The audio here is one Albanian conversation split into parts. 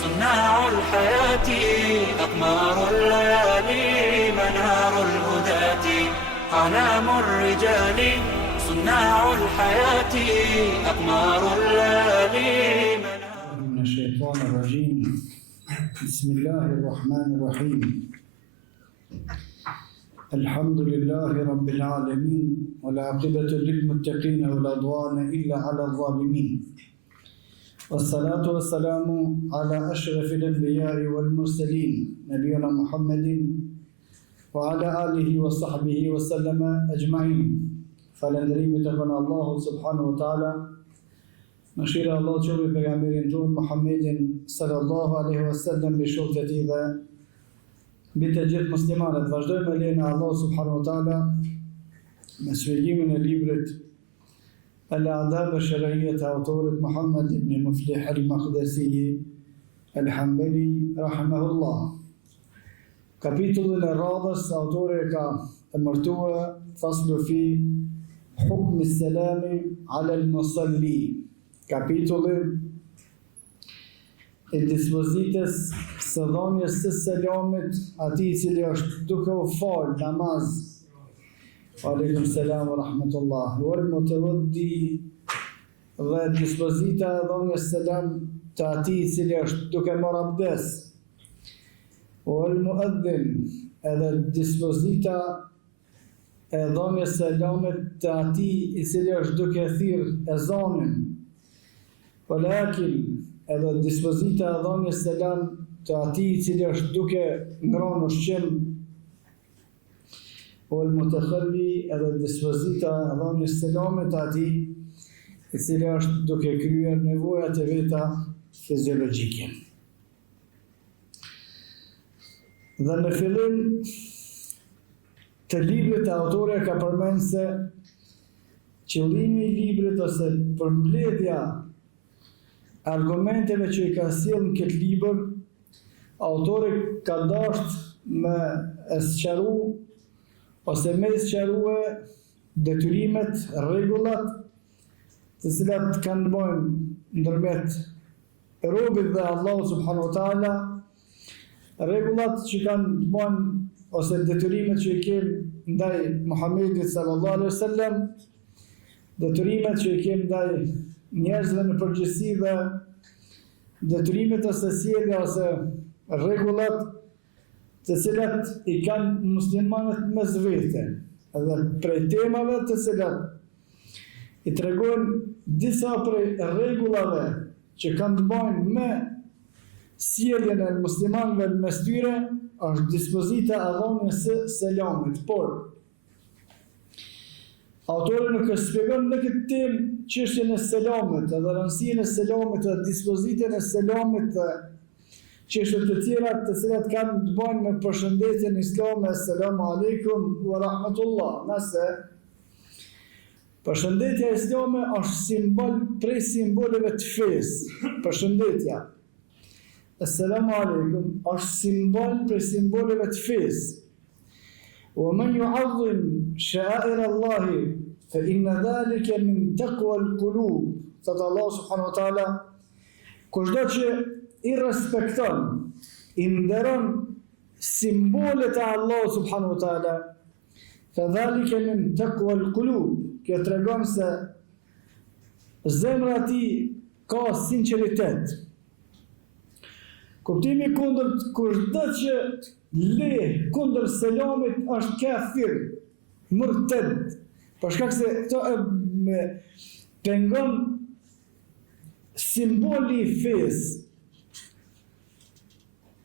صناع الحياة أقمار الليالي منار الهداة أعلام الرجال صناع الحياة أقمار الليالي من الشيطان الرجيم بسم الله الرحمن الرحيم الحمد لله رب العالمين والعاقبة للمتقين ولا عدوان إلا على الظالمين والصلاة والسلام على أشرف الأنبياء والمرسلين نبينا محمد وعلى آله وصحبه وسلم أجمعين فلندريم تقن الله سبحانه وتعالى نشير الله شوي بيغامبرين جون محمد صلى الله عليه وسلم بشوكتي ذا بتجد مسلمانات vazhdojmë lejnë Allah subhanahu wa taala me shpjegimin e librit Al-Adab al-Shar'iyya të autorit Muhammad ibn Muflih al-Maqdisi al-Hanbali rahimahullah. Kapitullin e radhës autori ka emërtuar faslu fi hukm as-salami ala al-musalli. Kapitulli e dispozitës së dhënies së selamit atij i cili është duke u fal namaz. Aleikum selam wa rahmatullah. Wal mutawaddi dhe dispozita e dhënies selam të atij i cili është duke marrë abdes. Wal muadhdhin edhe dispozita e dhënies selamit të atij i cili është duke thirrë ezanin. Walakin edhe dispozita e dhënies selam të atij i cili është duke ngrënë ushqim, o al-mutakhalli edhe dispozita e dhënies selamit të atij i cili është duke kryer nevojat e veta fiziologjike. Dhe në fillim të librit e autori ka përmendur se qëllimi i librit ose përmbledhja argumenteve që i ka sjellë në këtë libër, autori ka dashur me sqaru ose me sqarue detyrimet, rregullat të cilat kanë bëjnë ndërmjet robit dhe Allahu subhanahu wa taala, rregullat që kanë bëjnë ose detyrimet që i kemi ndaj Muhamedit sallallahu alaihi wasallam, detyrimet që i kemi ndaj njerëzve në përgjithësi dhe detyrimet ose sjellja ose rregullat të cilat i kanë muslimanët mes vete, edhe prej temave të cilat i tregojnë disa prej rregullave që kanë të bëjnë me sjelljen e muslimanëve mes tyre, është dispozita e dhënies së selamit, por autori nuk e shpjegon në këtë temë çështjen e selamit, edhe rëndësinë e selamit, edhe dispozitën e selamit, çështje të tjera të cilat kanë të bëjnë me përshëndetjen islame, assalamu alaikum wa rahmatullah. Nëse përshëndetja islame është simbol prej simboleve të fesë, përshëndetja. Assalamu alaikum është simbol prej simboleve të fesë. ومن يعظم شعائر الله فإن ذلك من تقوى القلوب. Thot Allah subhanahu wa taala, kushdo që i respekton, i nderon simbolet e Allah subhanahu wa taala, فذلك من تقوى القلوب. Kjo tregon se zemra e tij ka sinqeritet. Kuptimi kundërt kushdo që le kundër selamit është kafir, murted, për shkak se këto e pengon simboli i fesë.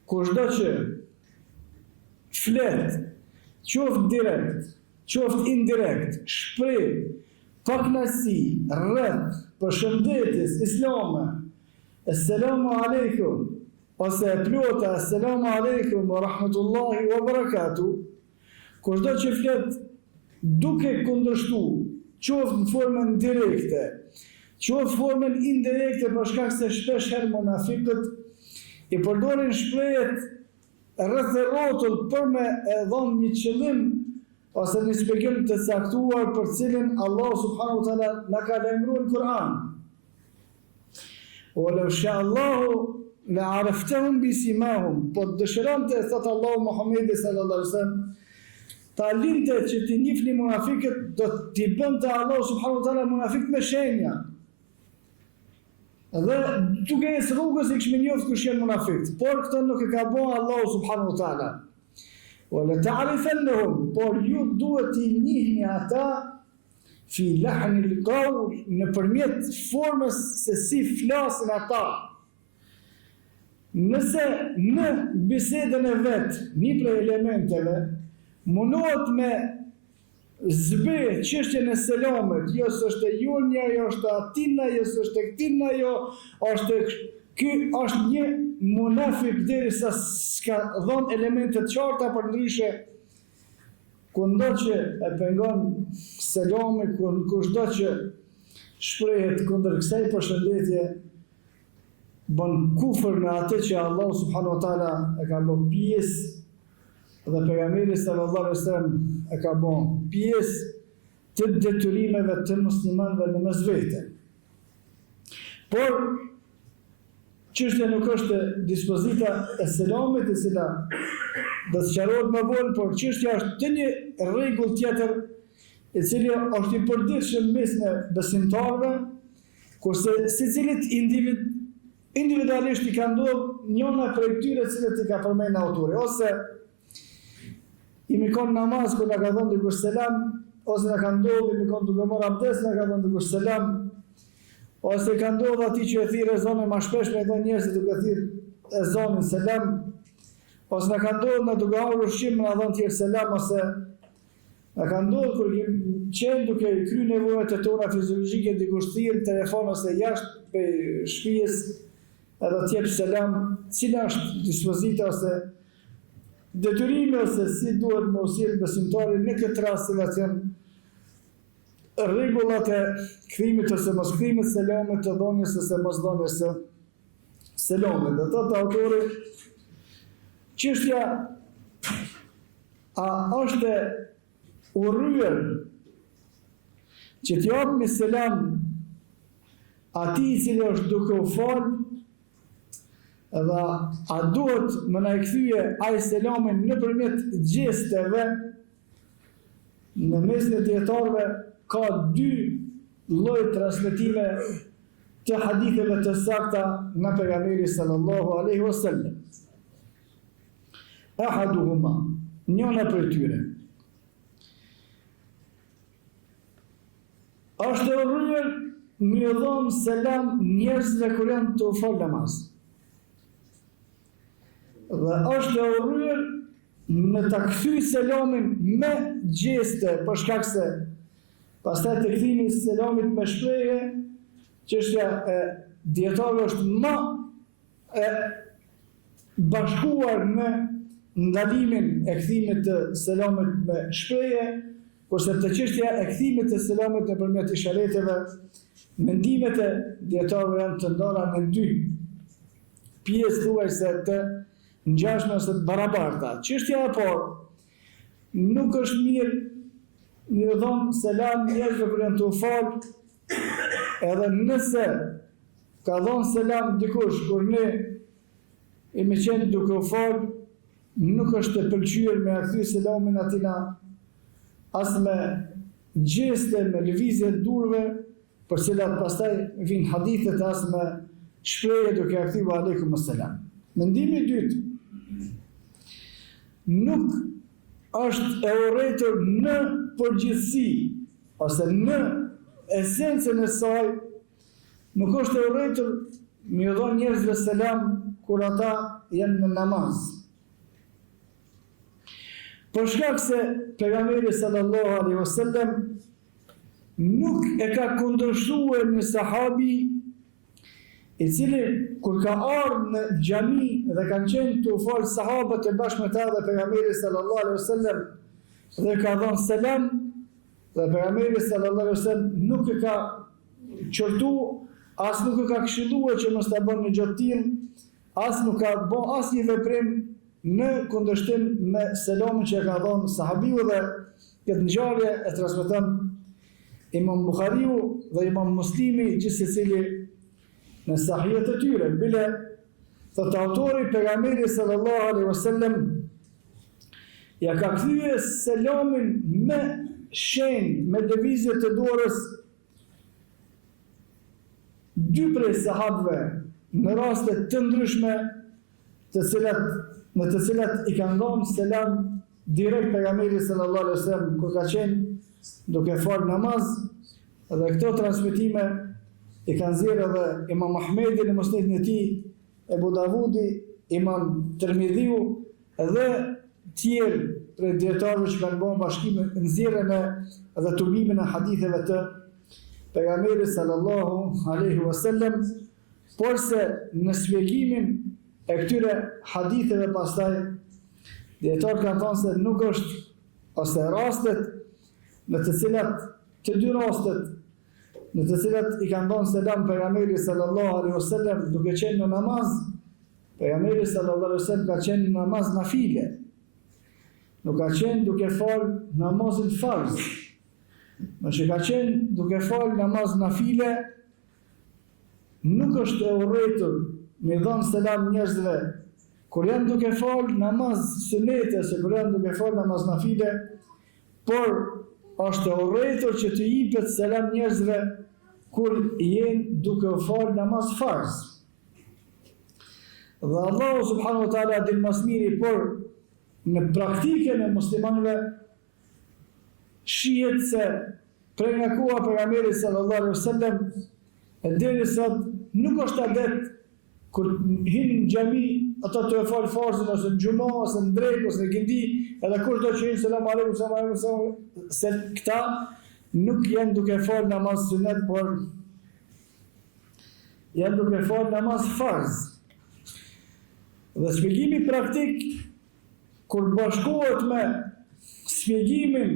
Kushdo që flet, qoftë direkt, qoftë indirekt, shpreh pakënaqësi rreth përshëndetjes islame, assalamu alaikum, ose e plota assalamu alaikum wa rahmatullahi wa barakatuh, kushdo që flet duke kundërshtu, qoftë në formën direkte, qoftë formën indirekte, për shkak se shpesh herë munafiqët i përdorin shprehjet rreth e rrotull për me dhënë një qëllim ose një shpjegim të caktuar për cilin Allah subhanahu wa taala na ka lajmëruar në Kur'an. Walau sha Allahu لعرفتهم بسيماهم po dëshironte thot Allahu Muhammedi sallallahu alaihi wasallam ta linte që ti njihni munafikët do t'i bënte Allahu subhanahu wa taala munafikët me shenja. Dhe duke e rrugës i kishme njoftë kush janë munafikët, por këtë nuk e ka bën Allahu subhanahu wa taala. Wala ta'rifannahum, por ju duhet t'i njihni ata fi lahni al-qawl, nëpërmjet formës se si flasin ata. Nëse në bisedën e vetë, një prej elementeve, mundohet me zbe çështjen e selamit, jo s'është e junja, jo është atina, jo s'është e këtina, jo është ky është një munafik derisa s'ka dhënë elemente të qarta, për ndryshe kundo që e pengon selami, kushdo që shprehet kundër kësaj përshëndetje, bën kufër në atë që Allah subhanahu wa taala e ka bërë pjesë dhe pejgamberi sallallahu alaihi wasallam e ka bën pjesë të detyrimeve të muslimanëve në mes vete. Por çështja nuk është dispozita e selamit e cila do të sqarohet më vonë, por çështja është të një rregull tjetër e cili është i përditshëm mes në besimtarëve, kurse secilit individualisht i ka ndodhur njëna prej këtyre të cilët i ka përmendur autori, ose i mikon namaz kur na ka dhënë dikush selam, ose na ka ndodhur i mikon duke marrë abdes na ka dhënë dikush selam, ose ka ndodhur atij që e thirr ezonin më shpesh me dhënë njerëzit duke thirr ezonin selam, ose na ka ndodhur na duke hapur ushqim na dhënë tjerë selam, ose na ka ndodhur kur qenë duke kryer nevojat e tona fiziologjike dikush thirr telefon ose jashtë për shtëpisë edhe t'jep selam, cila është dispozita ose detyrimi ose si duhet me usjell besimtari në këtë rast cilat janë rregullat e kthimit ose mos kthimit selamit, të dhënies ose mos dhënies së selamit. Dhe thotë autori, çështja a është urryer që t'japni selam atij i cili është duke u falë, edhe a duhet më na e kthye ai selamin nëpërmjet gjesteve. Në mesin e dietarëve ka dy lloj transmetime të haditheve të sakta nga pejgamberi sallallahu alaihi wasallam. Ahaduhuma, njëna prej tyre, është urryer me dhënë selam njerëzve kur janë të falë namaz. Dhe është e urryer me ta kthy selamin me gjeste, për shkak se pastaj të kthimi selamit me shprehje, çështja e dietarëve është më e bashkuar me ndalimin e kthimit të selamit me shprehje, kurse të çështja e kthimit të selamit nëpërmjet ishareteve, mendimet e dietarëve janë të ndara në dy pjesë thuajse të ngjashme ose të barabarta. Çështja e parë, nuk është mirë një dhënë selam njerëzve kur janë të falë, edhe nëse ka dhënë selam dikush kur ne imi qenë duke u falë, nuk është e pëlqyer me kthy selamin atina, as me gjeste, me lëvizje të durve, për cilat pastaj vijnë hadithet, as me shprehje duke kthyr aleikum selam. Mendimi i dytë, nuk është e urrëtur në përgjithësi ose në esencën e saj, nuk është e urrëtur me dhënë njerëzve selam kur ata janë në namaz. Për shkak se pejgamberi sallallahu alaihi wasallam nuk e ka kundërshtuar një sahabi i cili kur ka ardhur në xhami dhe kanë qenë të falë sahabët e bashkë me ta dhe pejgamberi sallallahu alaihi wasallam dhe ka dhënë selam, dhe pejgamberi sallallahu alaihi wasallam nuk e ka qortu, as nuk e ka këshilluar që mos ta bën në gjë të tillë, as nuk ka bën asnjë veprim në kundërshtim me selamin që e ka dhënë sahabiu, dhe këtë ngjarje e transmeton Imam Buhariu dhe Imam Muslimi, gjithsecili në sahihet e tyre, bile Thot autori, pejgamberi sallallahu alaihi wasallam ja ka kthye selamin me shenjë, me lëvizje të dorës dy prej sahabëve në raste të ndryshme në të cilat i kanë dhënë selam direkt pejgamberi sallallahu alaihi wasallam kur ka qenë duke fal namaz, dhe këto transmetime i kanë zirë edhe Imam Ahmedi në musnedin e tij, Ebu Davudi, Imam Tirmidhiu dhe tjerë prej dietarëve që kanë bërë bashkime në nxjerrjen dhe turbimin e haditheve të pejgamberit sallallahu alaihi wasallam, por se në shpjegimin e këtyre haditheve pastaj dietarët kanë thënë se nuk është ose rastet në të cilat të dy rastet në të cilat i kanë dhënë selam pejgamberit sallallahu alaihi wasallam duke qenë në namaz, pejgamberi sallallahu alaihi wasallam ka qenë në namaz nafile, nuk ka qenë duke fal namazin farz. Nëse ka qenë duke fal namaz nafile, nuk është e urrëtur me dhënë selam njerëzve kur janë duke fal namaz sunete, ose kur janë duke fal namaz nafile, por është e urrëtur që të jepet selam njerëzve kur jenë duke fal namaz farz. Dhe Allahu subhanahu wa taala din mas miri, por në praktikën e muslimanëve shihet se prej nga koha pejgamberit sallallahu alaihi wasallam deri sot nuk është adet kur hinë në xhami ata të e fal farzin ose në xhumë ose në drejt ose në gindi, edhe kush do që hinë selam aleikum, se këta nuk janë duke fal namaz sunet, por janë duke fal namaz farz. Dhe shpjegimi praktik, kur bashkohet me shpjegimin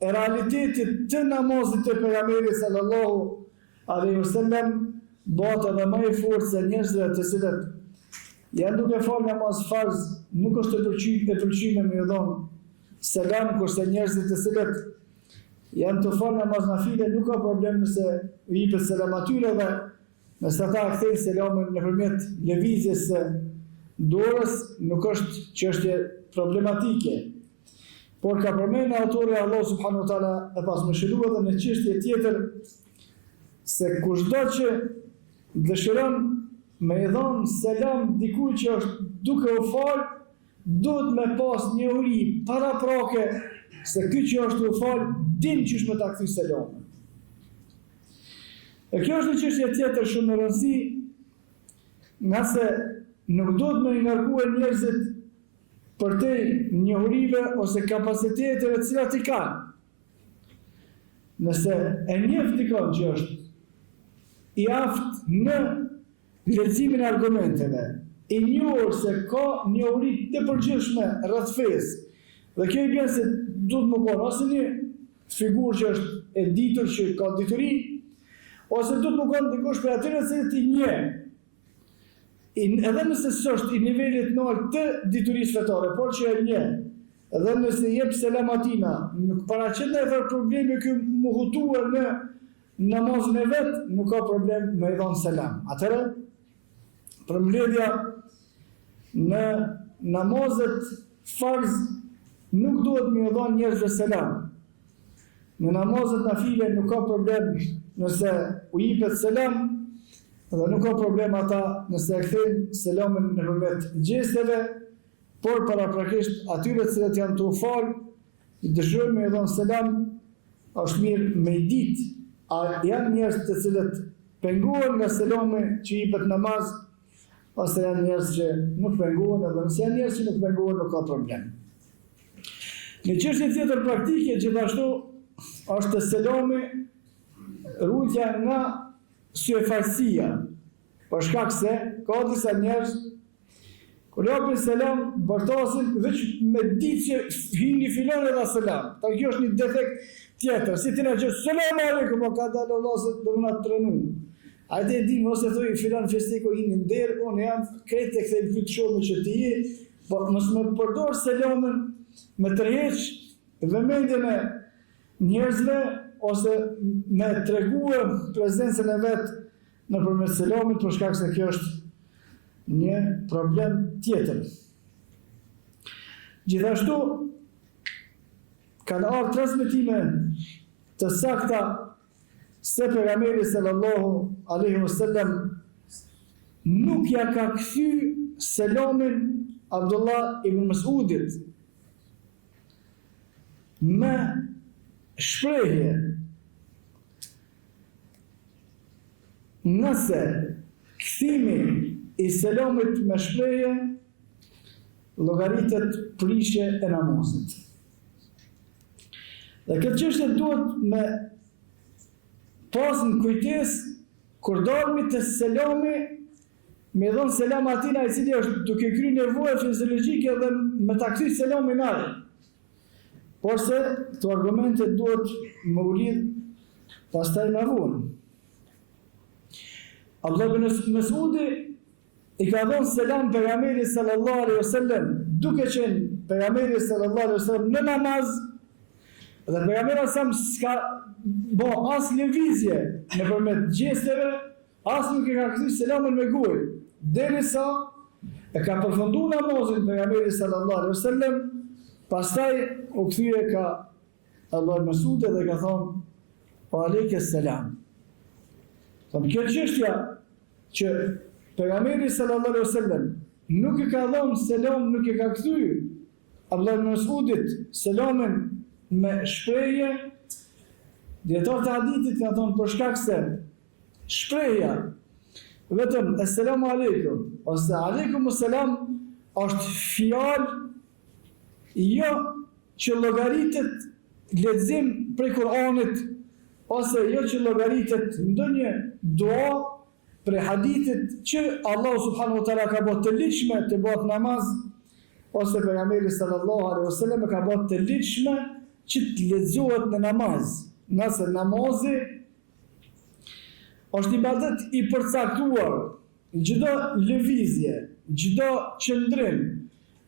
e realitetit të namazit të pejgamberit sallallahu alaihi wasallam, bëhet edhe më i fortë se njerëzve të cilët janë duke fal namaz farz, nuk është e pëlqyeshme me dhënë selam, kurse njerëzit të cilët janë të fal namaz nafile nuk ka problem nëse i jepet selam atyre, dhe nëse ata kthejnë selamin nëpërmjet lëvizjes së dorës, nuk është çështje problematike. Por ka përmendur autori Allah subhanahu wa taala e pas mëshiruar edhe në çështje tjetër se kushdo që dëshiron me i dhënë selam dikujt që është duke u fal, duhet me pas një uri paraprake se ky që është u fal din çish me ta kthy selamin. E kjo është një çështje tjetër shumë e rëndësishme, nga se nuk duhet me ngarkue njerëzit për te njohurive ose kapacitetet të cilat i kanë. Nëse e njeh dikon që është i aft në leximin e argumenteve, i njohur se ka njohuri të përgjithshme rreth fesë, dhe kjo i bën se duhet më konë ose një figurë që është e ditur që ka dituri, ose duhet më konë dikush për atyre se ti njeh. Edhe nëse s'është i nivelit nalt të diturisë fetare, por që e njeh, edhe nëse jep selam atina, nuk paraqet ndonjëherë problemi ky mu hutuar në namazin e vet, nuk ka problem me i dhënë selam. Atëherë, përmbledhja në namazet farz nuk duhet me i dhënë njerëzve selam. Në namazet nafile nuk ka problem nëse u jepet selam, dhe nuk ka problem ata nëse e kthejnë selamin nëpërmjet gjesteve, por paraprakisht atyre të cilët janë të u fal, dëshirojnë me i dhënë selam, është mirë me i ditë, a janë njerëz të cilët pengohen nga selami që jepet namaz, ose janë njerëz që nuk pengohen, edhe nëse janë njerëz që nuk pengohen, nuk ka problem. Në çështje tjetër praktike, gjithashtu është selami rrugja nga syefalësia, për shkak se ka disa njerëz kur japin selam bërtasin veç me ditë që hini filan edhe selam. Ta kjo është një defekt tjetër. Si ti na thua selam aleikum, ka dalë Allah se do na trenu. Hajde e dim ose thoi filan festiko hini nder, unë jam krejt e kthej vit shumë që ti je, po mos më përdor selamin me tërheq vëmendjen e njerëzve ose me treguar prezencën e vet nëpërmjet selamit, për shkak se kjo është një problem tjetër. Gjithashtu, kanë ardhur transmetime të sakta se pejgamberi sallallahu alaihi wasallam nuk ja ka kthy selamin Abdullah ibn Mas'udit me shprehje. Nëse kthimi i selamit me shprehje llogaritet prishje e namazit. Dhe këtë çështje duhet me pas në kujtes kur dalmi të selami, me dhënë selam atina i cili është duke kryer nevojë fiziologjike dhe me ta kthy selamin ai. Por se këto argumente duhet më u lidh pastaj me vonë. Allah ibn Mas'udi i ka dhënë selam pejgamberit sallallahu alaihi wasallam, duke qenë pejgamberi sallallahu alaihi wasallam në namaz, dhe pejgamberi s'ka bo as lëvizje nëpërmjet gjesteve, as nuk i ka kthy selamin me gojë, derisa e ka përfunduar namazin pejgamberi sallallahu alaihi wasallam, pastaj u kthye ka Allah ibn Mas'udi dhe ka thonë wa alejkes selam. Kjo çështja që pejgamberi sallallahu alaihi wasallam nuk i ka dhënë selam, nuk i ka kthy Abdullah ibn Mas'udit selamin me shprehje, dietarët e hadithit kanë thonë për shkak se shprehja vetëm assalamu alaikum ose aleikum assalam është fjalë jo që llogaritet lexim prej Kur'anit, ose jo që llogaritet ndonjë dua prej hadithit që Allah subhanahu wa taala ka bërë të ligjshme të bëhet namaz, ose pejgamberi sallallahu alaihi wasallam ka bërë të ligjshme që të lexohet në namaz. Nëse namazi është ibadet i përcaktuar, çdo lëvizje, çdo qëndrim,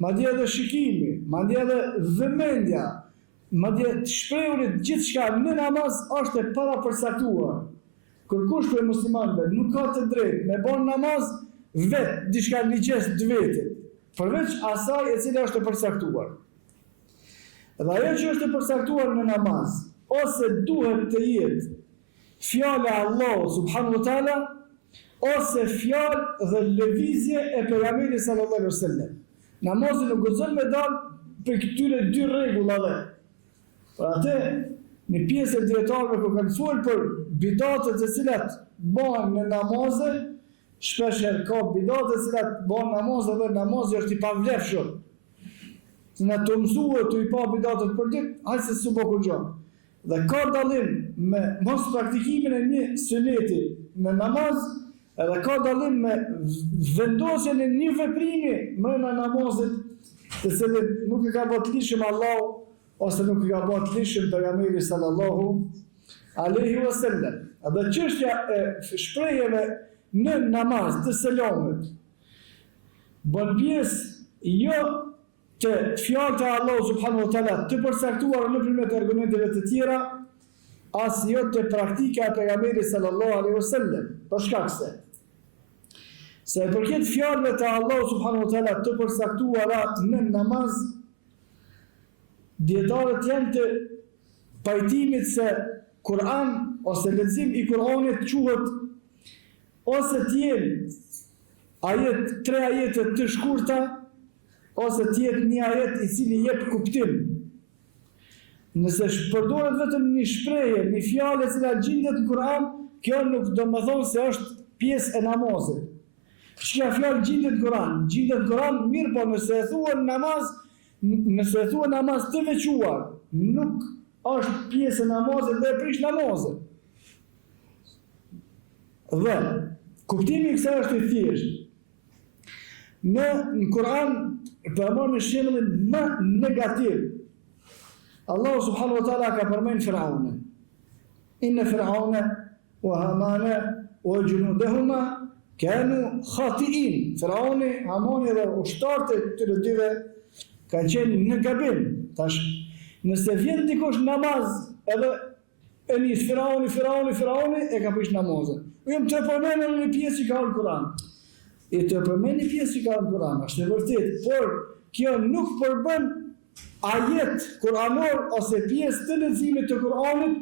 madje edhe shikimi, madje edhe vëmendja, madje të shprehurit gjithçka në namaz është e parapërcaktuar. Kërkush për muslimanëve nuk ka të drejtë me bën namaz vetë diçka ligjes të vetit, përveç asaj e cila është e përcaktuar. Dhe ajo që është e përcaktuar në namaz, ose duhet të jetë fjala e Allahut subhanahu wa taala, ose fjalë dhe lëvizje e pejgamberit sallallahu alaihi wasallam. Namazi nuk guxon me dal për këtyre dy rregullave. Por atë në pjesë e dietarëve ku kanë folur për bidatet e cilat bëhen në namazë, shpesh ka bidatet e cilat bëhen në namazë dhe namazi është i pavlefshëm. Se na të mësuar të i pa bidatet për ditë, hajde se s'u bë kurrë. Dhe ka dallim me mos praktikimin e një suneti në namaz, edhe ka dallim me vendosjen e një veprimi brenda namazit, të cilin nuk i ka bërë të lishëm Allahu ose nuk i ka bërë të lishëm pejgamberi sallallahu alaihi wasallam. Edhe çështja e shprehjeve në namaz të selamit bën pjesë jo të fjalët e Allahu subhanahu wa taala të përcaktuara nëpërmjet argumenteve të tjera, as jo të praktika e pejgamberit sallallahu alaihi wasallam, për shkak se përket fjalëve të Allahu subhanahu wa taala të përcaktuara në namaz, dietarët janë të pajtimit se Kur'an ose lexim i Kur'anit quhet ose të jenë tre ajete të shkurta, ose të jetë një ajet i cili jep kuptim. Nëse përdoret vetëm një shprehje, një fjalë e cila gjendet në Kur'an, kjo nuk do të thonë se është pjesë e namazit. Çka fjalë gjendet në Kur'an? Gjendet në Kur'an, mirë, po nëse e thuan namaz, nëse e thuan namaz të veçuar, nuk është pjesë e namazit dhe e prish namazin. Dhe kuptimi i kësaj është i thjeshtë. Në Kur'an përmend shembullin më negativ. Allahu subhanahu wa taala ka përmend Firaun. Inna Firauna wa Hamana wa junudahuma kanu khati'in. Firauni, Hamani dhe ushtarët e tyre dyve kanë qenë në gabim. Tash, nëse vjen dikush namaz edhe e nis Firauni e ka prish namazin. Jam të përmendur në një pjesë që ka në Kur'an. i të përmend një pjesë që ka në Kur'an, është e vërtet, por kjo nuk përbën ajet kuranor ose pjesë të leximit të Kur'anit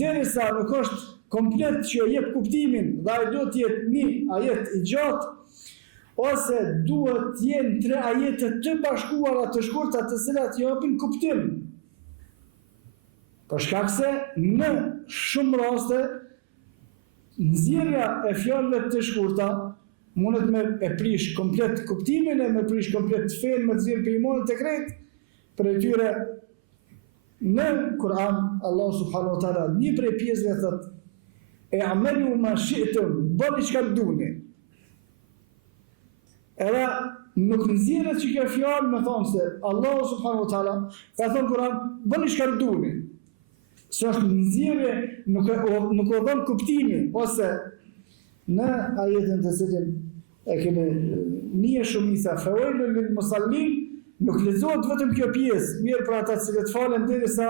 derisa nuk është komplet që jep kuptimin dhe ai duhet të jetë një ajet i gjatë ose duhet të jenë 3 ajete të bashkuara të shkurta të cilat japin kuptim. Për shkak se në shumë raste nxjerrja e fjalëve të shkurta mundet me e prish komplet kuptimin e me prish komplet fen me nxjerr për imanin të krejt për e tyre në Kur'an Allah subhanahu wa taala një prej pjesëve thotë e amelu ma shi'tum, bëni çka duni. Edhe nuk nxjerret që kjo fjalë me thonë se Allah subhanahu wa taala ka thonë Kur'an bëni çka duni. Së është nxjerrje nuk e dhon kuptimin ose në ajetin të cilin e kemi një shumica fawailul lil musallin nuk lexohet vetëm kjo pjesë, mirë për ata që falen derisa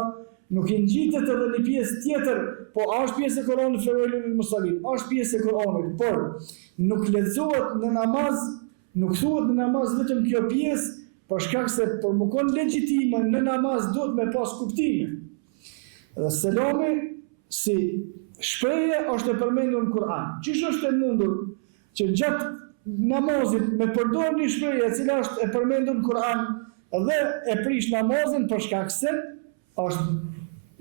nuk i ngjitet edhe një pjesë tjetër, po është pjesë e Kuranit fawailul lil musallin, është pjesë e Kuranit, por nuk lexohet në namaz, nuk thuhet në namaz vetëm kjo pjesë, për shkak se për më kon legjitime në namaz duhet me pas kuptimin. Dhe selami si shprehje është e përmendur në Kur'an. Çish është e mundur që gjatë namazit me përdor një shprehje e cila është e përmendur në Kur'an dhe e prish namazin për shkak se është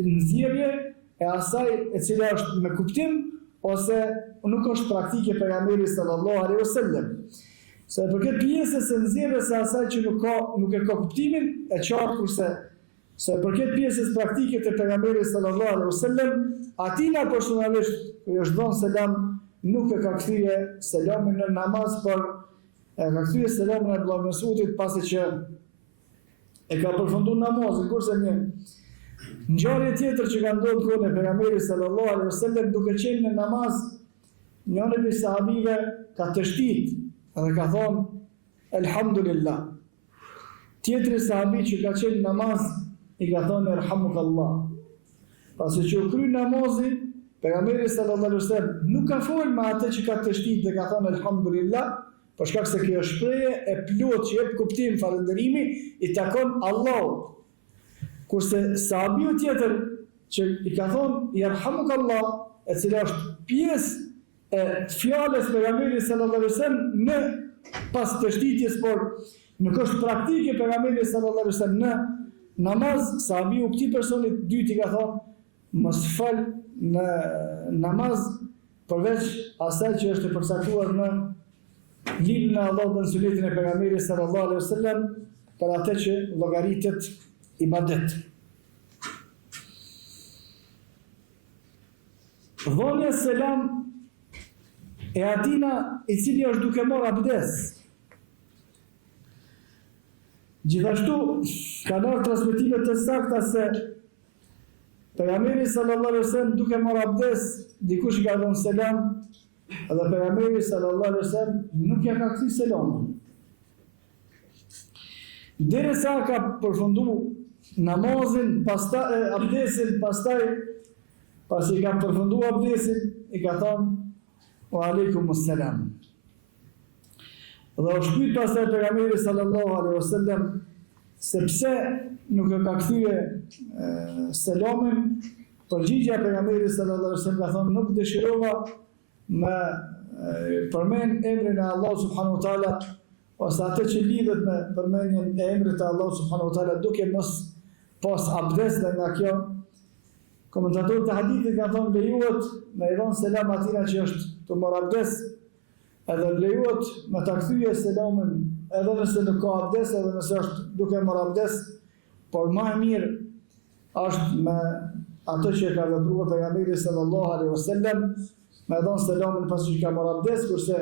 nxjerrje e asaj e cila është me kuptim ose nuk është praktike pejgamberit sallallahu alaihi wasallam. Se për këtë pjesës e nxjerrjes së asaj që nuk e ka kuptimin e qartë kurse se për këtë pjesës praktike të pejgamberit sallallahu alaihi wasallam atina personalisht i është dhënë selam nuk e ka kthye selamin në namaz, por e ka kthye selamin e Abdullah ibn Mas'udit pasi që e ka përfunduar namazin, kurse një ngjarje tjetër që ka ndodhur kohën e pejgamberit sallallahu alaihi wasallam duke qenë në namaz, njëri prej sahabive ka tështit dhe ka thonë elhamdulillah. Tjetri sahabi që ka qenë në namaz i ka thonë erhamukallah. Pasi që u kry namazin, pejgamberi sallallahu alaihi wasallam nuk ka folë me atë që ka tështit dhe ka thonë elhamdulillah, për shkak se kjo shprehje e plot që jep kuptim falënderimi i takon Allahut. Kurse sahabiu tjetër që i ka thonë yerhamukallah, e cila është pjesë e fjalës pejgamberit sallallahu alaihi wasallam në pas tështitjes, por nuk është praktike pejgamberit sallallahu alaihi wasallam në namaz, sahabiu këtij personit dytë i ka thonë mos fal në namaz përveç asaj që është e përcaktuar në librin e Allahut dhe në sunetin e pejgamberit sallallahu alaihi wasallam për atë që llogaritet ibadet. Dhënia selam e atina i cili është duke marrë abdes. Gjithashtu ka marrë transmetime të sakta se pejgamberi sallallahu alaihi wasallam duke marrë abdes, dikush ka dhënë selam dhe pejgamberi sallallahu alaihi wasallam nuk ja ka kthy selamin. Derisa ka përfunduar namazin, pastaj abdesin, pasi ka përfunduar abdesin, i ka thënë wa alaikumus salam. Dhe është pyet pastaj pejgamberi sallallahu alaihi wasallam se pse nuk e ka kthye selamin. Përgjigjja e pejgamberit sallallahu alaihi wasallam ka thënë nuk dëshirova me përmend emrin e Allahut subhanahu wa taala ose atë që lidhet me përmendjen e emrit të Allahut subhanahu wa taala duke mos pas abdes, dhe nga kjo komentatorët e hadithit kanë thonë lejohet me i dhënë selam atina që është të marrë abdes, edhe lejohet me ta kthye selamin edhe nëse nuk ka abdes, edhe nëse është duke marrë abdes, por më e mirë është me atë që ka vepruar pejgamberi sallallahu alaihi wasallam, me dhënë selamin pasi që ka marrë abdes, kurse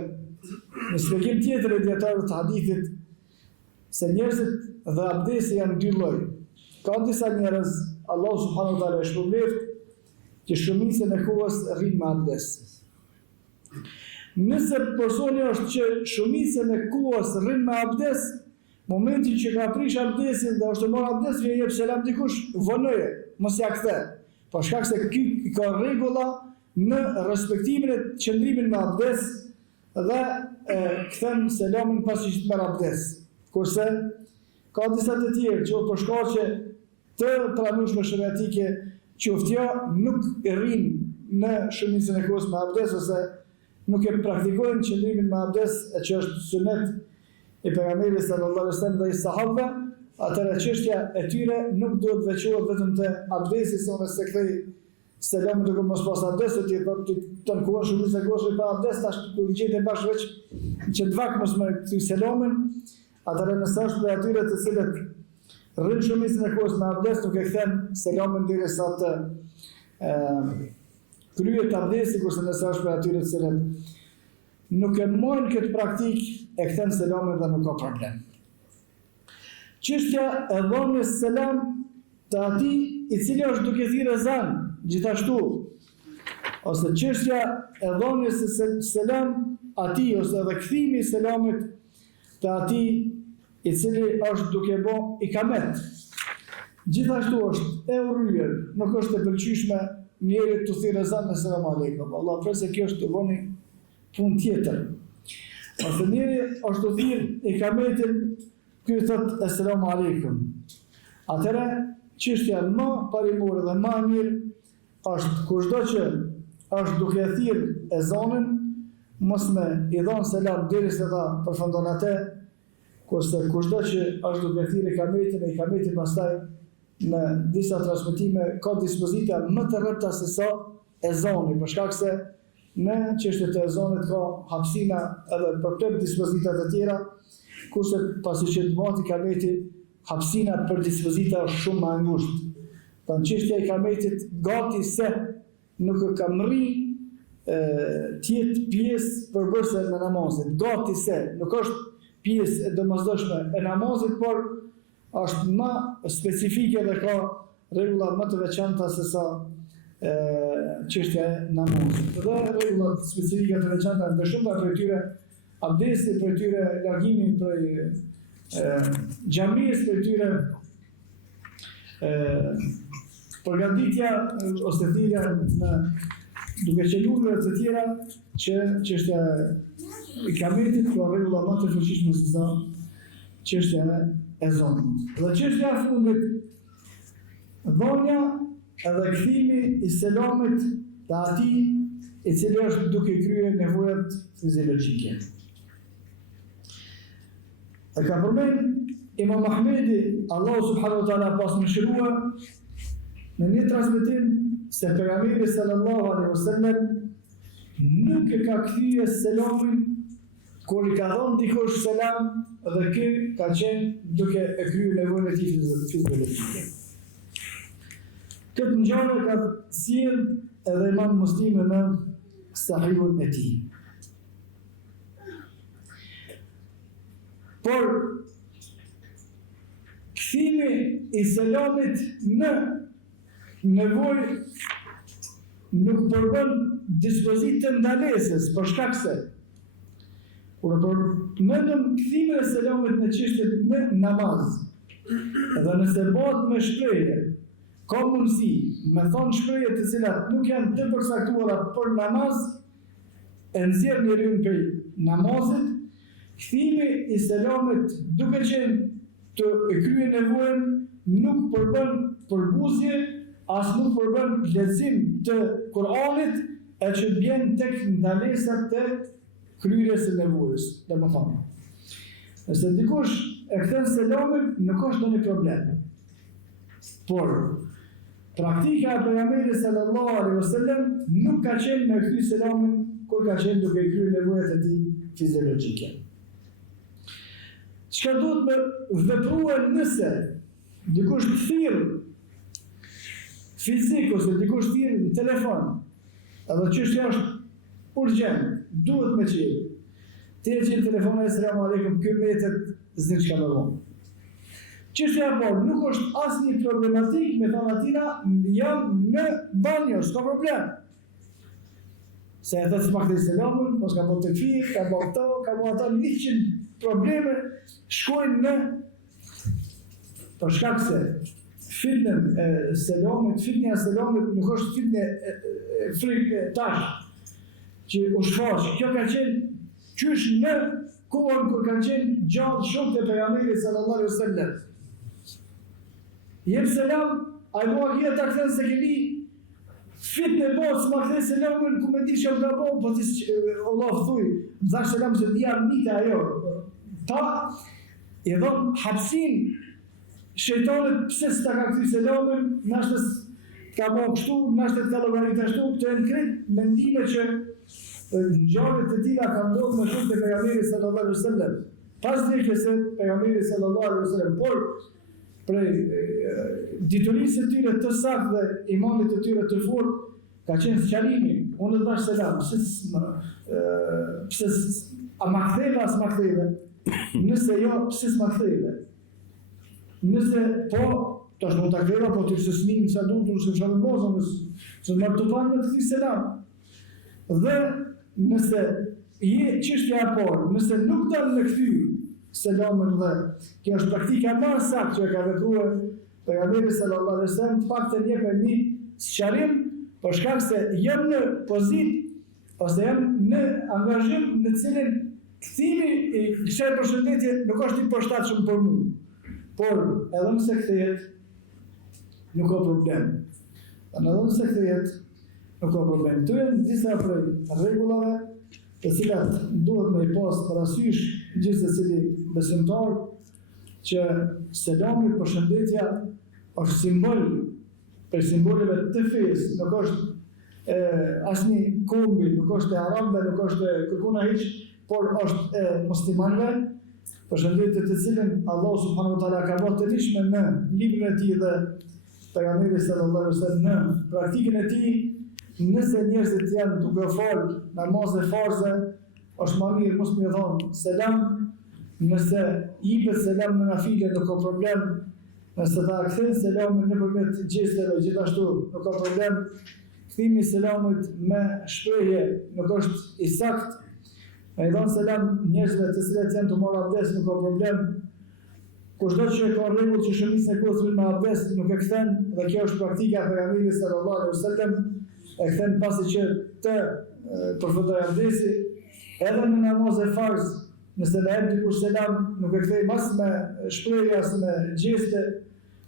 në shpjegim tjetër e dietarëve të hadithit se njerëzit dhe abdesi janë dy lloj. Ka disa njerëz, Allahu subhanahu wa taala e shpërbleft që shumicën e kohës rrin me abdes. Nëse personi është që shumicën e kohës rrin me abdes, momentin që ka prish abdesin dhe është marrë abdes, vjen jep selam dikush, vonoje, mos ja kthe. Për shkak se ky ka rregulla në respektimin e qëndrimit me abdes dhe kthen selamin pasi që të merr abdes. Kurse ka disa të tjerë që për shkaqe të pranueshme shariatike qoftja nuk rrin në shumicën e kohës me abdes ose nuk e praktikojnë qëndrimin me abdes, e që është sunet e pejgamberit sallallahu alaihi wasallam dhe i sahabëve, atëra çështja e tyre nuk duhet veçohet vetëm te abdesi, se nëse kthej selam duke mos pas abdes, ti të tankuar shumica e kohës pa abdes, tash kur gjetë bash veç që të vak mos më kthy selamin, atëra nëse është për atyre të cilët rrin shumicën e kohës me abdes, nuk e kthen selamin derisa të kryet abdesi, kurse nëse është për atyre të cilët nuk e mojnë këtë praktik, e kthen selamin dhe nuk ka problem. Çështja e dhënies selam të atij i cili është duke thirrë ezan, gjithashtu, ose çështja e dhënies së selam atij ose edhe kthimi i selamit të atij i cili është duke bë ikamet. Gjithashtu është e urryer, nuk është e pëlqyeshme njeri të thirrë ezan me selam aleikum. Allah presë kjo është të bëni punë tjetër. Ose njeri është të thirrë ikametin, ky thot asalamu aleikum. Atëra çështja më parimore dhe më e mirë është kushdo që është duke thirrë ezanin, mos me i dhënë selam derisa ta përfundon atë, kurse kushdo që është duke thirrë ikametin pastaj në disa transmetime ka dispozita më të rrepta se sa ezani, për shkak se në çështjet e ezanit ka hapësina edhe për të dispozitat e tjera, kurse pasi që të bëhet ikameti, hapësina për dispozita është shumë më ngushtë. Pra çështja e ikametit gati se nuk e ka mri tjetë pjesë përbërëse me namazit. Gati se nuk është pjesë e domosdoshme e namazit, por është më specifike dhe ka rregulla më të veçanta se sa çështja e namazit. Dhe rregullat specifike të veçanta në shumë prej tyre abdesi, për tyre largimi për xhamisë, për tyre përgatitja ose thirrja në duke qelurë të tjera që çështja e ikametit ka rregulla më të fuqishme se sa çështja e zonit. Dhe çështja e fundit, dhënia edhe kthimi i selamit të atij i cili është duke kryer nevojat fiziologjike. E ka përmend Imam Ahmedi, Allahu subhanahu wa taala pas mëshirua, në një transmetim se pejgamberi sallallahu alaihi wasallam nuk e ka kthyer selamin kur i ka dhënë dikush selam dhe ky ka qenë duke e kryer nevojën e tij fiziologjike. Këtë ngjarje ka sjell edhe Imam Muslimi në Sahihun e tij. Por kthimi i selamit në nevojë nuk përbën dispozitë ndalesës, për shkak se kur përmendëm kthimin e selamit në çështjet në namaz, edhe nëse bëhet me shprehje, ka mundësi me thonë shprehje të cilat nuk janë të përcaktuara për namaz, e nxjerr njeriu prej namazit. Kthimi i selamit duke qenë të e kryer nevojën nuk përbën përbuzje, as nuk përbën lexim të Kur'anit, e që bjen tek ndalesat të kryerjes së nevojës. Domethënë, nëse dikush e kthen selamin, nuk është ndonjë problem. Por praktika e pejgamberit sallallahu alaihi wasallam nuk ka qenë me kthy selamin kur ka qenë duke kryer nevojat e tij fiziologjike. Çka duhet me vepruar nëse dikush thirr fizik ose dikush thirr në telefon, edhe çështja është urgjent, duhet me qenë. Ti e qenë telefonin e selam aleikum, ky metet s'di çka më vonë. Çështja e parë nuk është asnjë problematik me thonë atina, jam në banjo, s'ka problem. Se e thëtë smakte i selamun, mos ka po të fi, ka po këto, ka po ata 100 probleme, shkojnë në për shkak se fitnën e selamit, fitnja e selamit nuk është fitnë e frikë tash, që u shfaq. Kjo ka qenë qysh në kohën kur kanë qenë gjallë shokët e pejgamberit sallallahu alaihi wasallam. Jep selam, ai mua kia ta kthen se keni fit në botë, s'ma kthen selamën ku më di që nga bo, po ti Allah thuj, më thash selam se dhja mite ajo. Ta i dhon hapsin shejtanit pse s'ta ka kthy selamën, nashtë ka bo kështu, nashtë ka llogarit ashtu, të janë krejt mendime që ngjarjet e tilla kanë ndodhur me shokët e pejgamberit sallallahu alaihi wasallam. Pas dhëkës së pejgamberit sallallahu alaihi wasallam, por prej diturisë të tyre të saktë dhe imanit të tyre të fortë, ka qenë sqarimi. Unë të thash selam, pse a ma ktheve as ma ktheve? Nëse jo, pse s'ma ktheve? Nëse po, tash mund ta ktheva, po ti s'smin sa duhet, unë s'm shalom bozën, se më të vanë të kthy selam. Dhe nëse je çështja e parë, nëse nuk do të kthy selamën dhe kjo është praktika më e saktë që ka vepruar pejgamberi sallallahu alaihi wasallam, të paktën jep një sqarim për shkak se jam në pozitë ose jam në angazhim në cilin kthimi i kësaj përshëndetje nuk është i përshtatshëm për mua. Por edhe nëse kthehet nuk ka problem. Edhe nëse kthehet nuk ka problem. Këto janë disa prej rregullave të cilat duhet me i pas parasysh gjithë se cili besimtar që selami, përshëndetja është simbol për simboleve të fesë, nuk është asnjë kombi, nuk është e arabëve, nuk është kërkuna hiç, por është e muslimanëve, përshëndetje të cilën Allah subhanahu wa taala ka bërë të lishme në librin e tij dhe pejgamberi sallallahu alaihi wasallam në praktikën e tij. Nëse njerëzit janë duke folë namazë farze, është më mirë mos më thonë selam, nëse jepet selam në nafile nuk ka problem, nëse ta kthen selamin nëpërmjet gjesteve gjithashtu nuk ka problem. Kthimi i selamit me shprehje nuk është i saktë. Me i dhënë selam njerëzve të cilët janë të marrë abdes nuk ka problem. Kushdo që ka rregull që shënisën e kohës me abdes nuk e kthen, dhe kjo është praktika e pejgamberit sallallahu alaihi wasallam. E kthen pasi që të përfundoj abdesi, edhe në namaz e farz, nëse na jep dikush selam, nuk e kthej as me shprehje as me gjeste,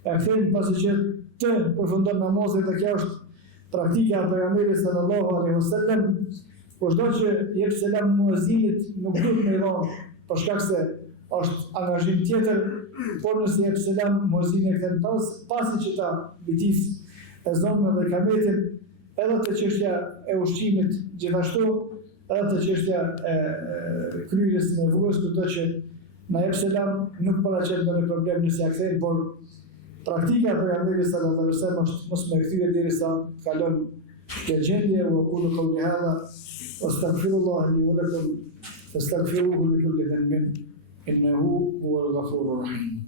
e kthen pasi që të përfundon namazin, dhe kjo është praktika e pejgamberit sallallahu alaihi wasallam. Kushdo që jep selam muezinit nuk duhet me dhënë, për shkak se është angazhim tjetër, por nëse jep selam muezinit e kthen pasi që ta vitis e zonën dhe kametin, edhe të çështja e ushqimit gjithashtu, edhe të çështja e kryerjes së nevojës, kudo që na jep selam nuk paraqet ndonjë problem nëse ja kthejnë, por praktika e pejgamberit sallallahu alaihi wasallam është mos me kthye derisa kalon kjo gjendje. Wa qulu qawli hadha wastaghfirullah li wa lakum fastaghfiruhu li kulli dhanbin innahu huwal ghafurur rahim.